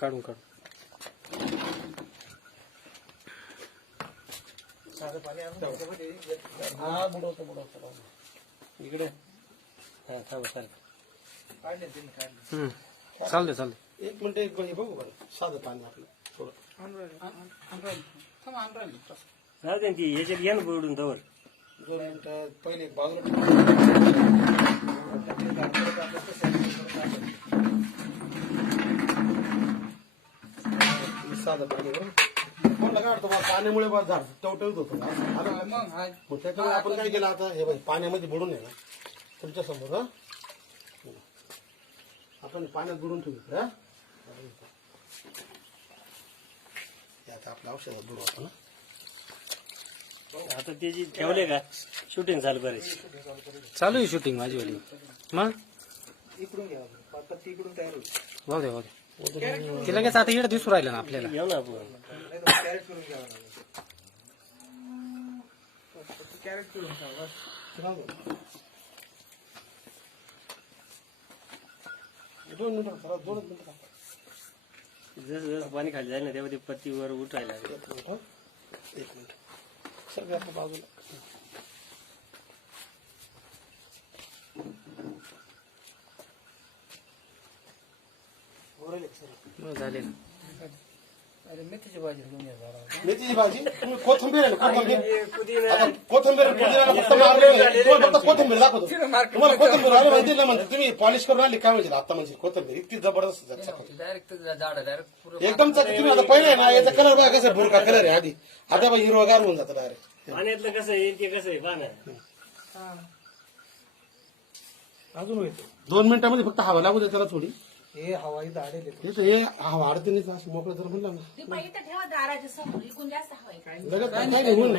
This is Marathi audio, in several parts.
काढून काढून हा बुडवतो इकडे हा थांबा चालेल. काढले तुम्ही काढले. चालते चालते. एक मिनिट एक बघू बरं साधं पाणी आपलं थोडं राहू दे ती याच्यात घ्या ना बुडून तवर. 2 मिनिटं पहिले एक बाजूला साधं पाणी बरं कोणला काढतो बा पाण्यामुळे बा झाड टवटवीत होतं मग त्याच्यामुळे आपण काय केलं आता हे बाई पाण्यामध्ये बुडून आहे ना तुमच्या समोर हा आपण पाण्यात बुडून ठेवू हा आता आपलं औषध बुडवतो ना आता ते जी ठेवले का शूटिंग चालू करायची. चालू आहे शूटिंग माझी वाली. मग इकडून घ्या पत्ती इकडून तयार होईल भाऊ दे भाऊ दे. ते लगेच आता इकडे दिसू राहिलं ना आपल्याला. येऊ ना आपण. कॅरेट करून घ्यावं लागेल कॅरेट करून घ्यावं 2 मिनिटं 2 मिनिटं जसं जसं पाणी खाली जाईल ना तेव्हा ते पत्तीवर उठायला लागेल. 1 मिनिट सर आपल्या बाजूला झाले. अरे मेथीची भाजी घेऊन या मेथीची भाजी तुम्ही कोथिंबीर आहे ना कोथिंबीर आता कोथिंबीर पुदिना फक्त मारले फक्त कोथिंबीर दाखवतो तुम्हाला कोथिंबीर आले माहिती ना म्हणजे तुम्ही पॉलिश करून आली काय म्हणजे आता म्हणजे कोथिंबीर इतकी जबरदस्त डायरेक्ट झाड डायरेक्ट एकदम तुम्ही आता पहिले ना याचा कलर बघा कसं भुरका कलर आहे आधी आता बघा हिरवागार होऊन जातं डायरेक्ट पाण्यातलं कसं आहे ते कसं आहे पाण्या अजून येतो 2 मिनिटांमध्ये फक्त हवा लागू दे त्याला थोडी हे हवाई झाडे हे हवा अडते नाही असं मोकळं जर म्हणलं ना ठेवा दाराच्या समोर इकडून जास्त हवाय लगेच काय नाही होईल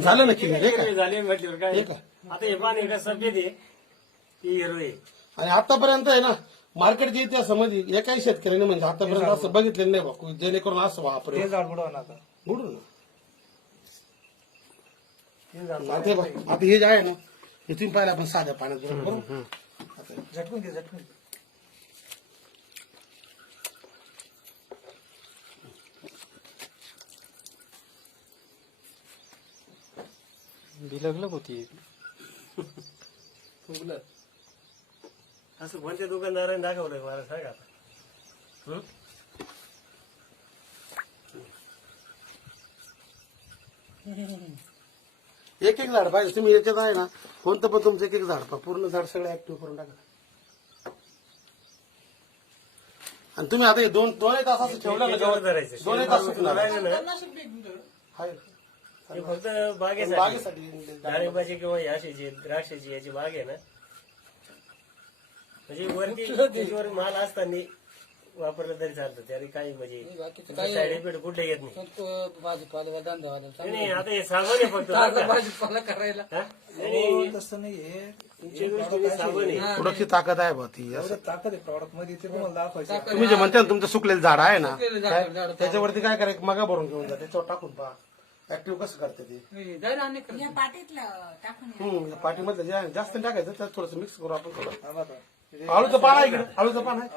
झालं ना क्लिअर आहे झाले म्हटल्यावर काय हे का आता हे पाणी का सफेद आहे ते हिरो आहे. आणि आतापर्यंत आहे ना मार्केटच्या इतिहासामध्ये एकाही शेतकऱ्याने म्हणजे आतापर्यंत असं बघितलेलं नाही बा जेणेकरून असं वापरेल बुडू ना आता हे जे आहे ना हे तुम्ही पाहिलं आपण साध्या पाण्यात बरोबर झटकून घे झटकून बिलगलं होती. असं कोणत्या दुकानदाराने दाखवलं मला सांगा आता. एक एक झाड पाहिजे तुम्ही याच्यात आहे ना कोणतं पण तुमचं एक एक झाड पहा पूर्ण झाड सगळं ऍक्टिव्ह करून टाका आणि तुम्ही आता हे दोन तास असं ठेवलं ना त्याच्यावर धरायचं. 2 तास सुकणार आहे. हे फक्त बागेसाठी बागेसाठी डाळिंबाची किंवा याशीची द्राक्षाची याची बाग आहे ना म्हणजे वरती त्याच्यावर माल असताना वापरलं तरी चालतं त्याने काही म्हणजे साईड इफेक्ट कुठले येत नाही. भाजीपाला धंदा नाही आता हे साबण आहे फक्त बरं का? भाजीपाला करायला हा? नाही, तसं नाहीये तुमच्या दृष्टीने साबण आहे. थोडीशी ताकद आहे बा ती असं. ताकद आहे प्रॉडक्ट मध्ये ते तुम्हाला दाखवायचं तुम्ही जे म्हणता ना तुमचं सुकलेलं झाड आहे ना सुकलेलं झाड, त्याच्यावरती काय करायचं मगा भरून घेऊन जा त्याच्यावर टाकून पहा ऍक्टिव्ह कसं करते ते या पाटीतलं टाकून या. पाठीमधलं जे आहे ना, जास्त नाही टाकायचं त्यात थोडंसं मिक्स करू आपण थोडं आळूचं पान आहे इकडे आळूचं पान आहे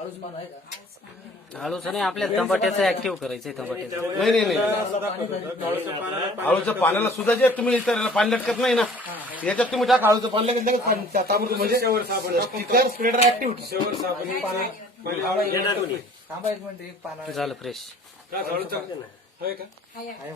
आळूचं नाही आपल्या तंबाट्याचं ऍक्टिव्ह करायचंय तंबाट्याचं. नाही नाही आळूच्या पाण्याला सुद्धा जे तुम्ही त्याला पाणी लटकत नाही ना याच्यात तुम्ही टाका आळूचं पाणी लगेच लगेच पाणी ताबडतोब म्हणजे स्टिकर स्प्रेडर ऍक्टिव्ह येणार कोणी? थांबा 1 मिनिट एक पाना झालं फ्रेश. का? हाय.